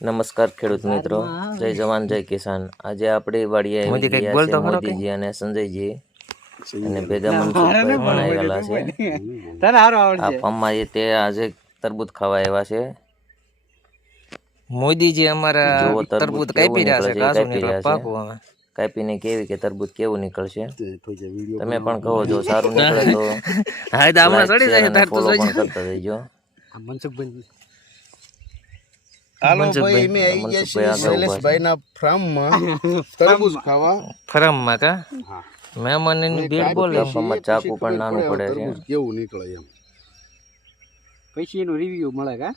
નમસ્કાર ખેડૂત મિત્રો, જય જવાન જય કિસાન। આજે આપણી વાડીએ આવી ગયા છે મોદીજી અને સંજયજી અને ભેગા મનસુખભાઈ પણ આવેલા છે। આ ફાર્મમાં તે આજે તરબૂચ ખાવા આવ્યા છે। મોદીજી અમારા તરબૂચ કાપી રહ્યા છે, કાચું નીકળે પાકું હવે કાપીને કેવી કે તરબૂચ કેવું નીકળશે તમે પણ કહો, જો સારું નીકળે તો હા તો હમણાં ચડી જાય તાર તો ફોલો પણ કરતા રહેજો। મનસુખભાઈ હાલો ભાઈ, અમે આવી ગયા છીએ શૈલેષભાઈના ફાર્મમાં તરબૂચ ખાવા। ફાર્મમાં કા મહેમાનની ભીડ બોલે, ફાર્મમાં ચાકુ પણ નાનું પડે છે, કેવું નીકળે એમ પછી એનો રિવ્યુ મળે કા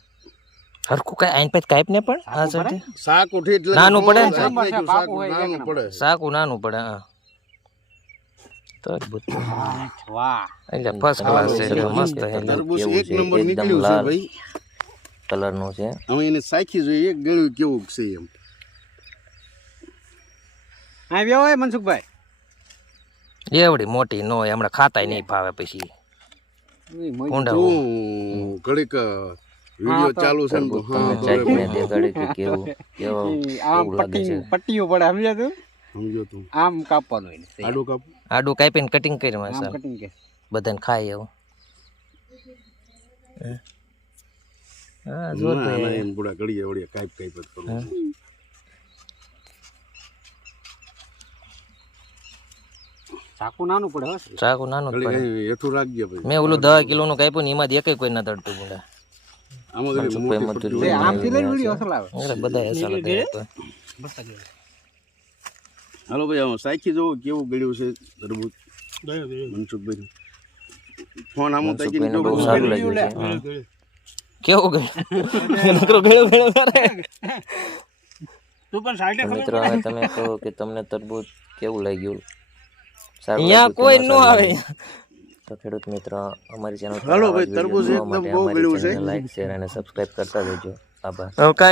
હરખું કઈ આઈન પછી કાઈપ ને પણ આ સાથે શાક ઉઠી એટલે નાનું પડે, નાનું પડે, શાકું નાનું પડે। હા તરબૂચ વાહ, એટલે ફર્સ્ટ ક્લાસ છે, મસ્ત છે તરબૂચ એક નંબર નીકળ્યું છે ભાઈ, કલર નું છે। અમે એને સાખી જોઈએ એક ગળ્યું કેવું છે એમ। હા વ્યો હોય મનસુખભાઈ, એવડી મોટી નો હોય, હમણાં ખાતાય નહીં ભાવે પછી ઊંડા હું ઘડીક વિડિયો ચાલુ છે ને તો તમે ચાખીને દેખાડી કે કેવું કેવું આમ લાગે છે। પટ્ટીઓ પડે, સમજ્યા તું? સમજો તું આમ કાપવાનું હોય ને આડું કાપ આડું કાપીને કટિંગ કરી માં આમ સર કટિંગ કે બધાને ખાય એવું। હા જોર ના એમ બુડા ઘડીએ વડીએ કાપ કાપ જ કરું ચાકુ નાનું પડે હો, ચાકુ નાનું જ ઘડી પડે। કઈ હેઠું રાખજે ભાઈ। મેં ઓલું 10 કિલો નું કાપ્યું ને એમાંથી એકેય કોઈ ના તડતું ગુંડા, આમાં ઘડી મોટી પટ્ટી આમથી લઈને વિડિયો અસલ આવે। એટલે બધા એસા લગે તો હાલો ભાઈ, આમાં સાખી જોવો કેવું ગળ્યું છે તરબૂચ મનસુખભાઈ। ફોન આમાં તાકીને જો બહુ સારું લાગ્યું છે। કેવું ગયું નકરો ગળો ગળો કરે તું પણ સાઈડે તો મિત્રો હવે તમે કહો કે તમને તરબૂચ કેવું લાગ્યું, સારું અહીંયા લાગ્યું કે કોઈ ન નો સારું આવે। લાગ્યું? તો ખેડૂત મિત્રો, અમારી ચેનલ પર હાલો આવા જ ભાઈ, તરબૂચ વિડીયો જોવા એકદમ માટે બહુ અમારી ગળ્યું છે। ચેનલને લાઈક શેર અને સબસ્ક્રાઇબ કરતા રહેજો। આભાર। હવે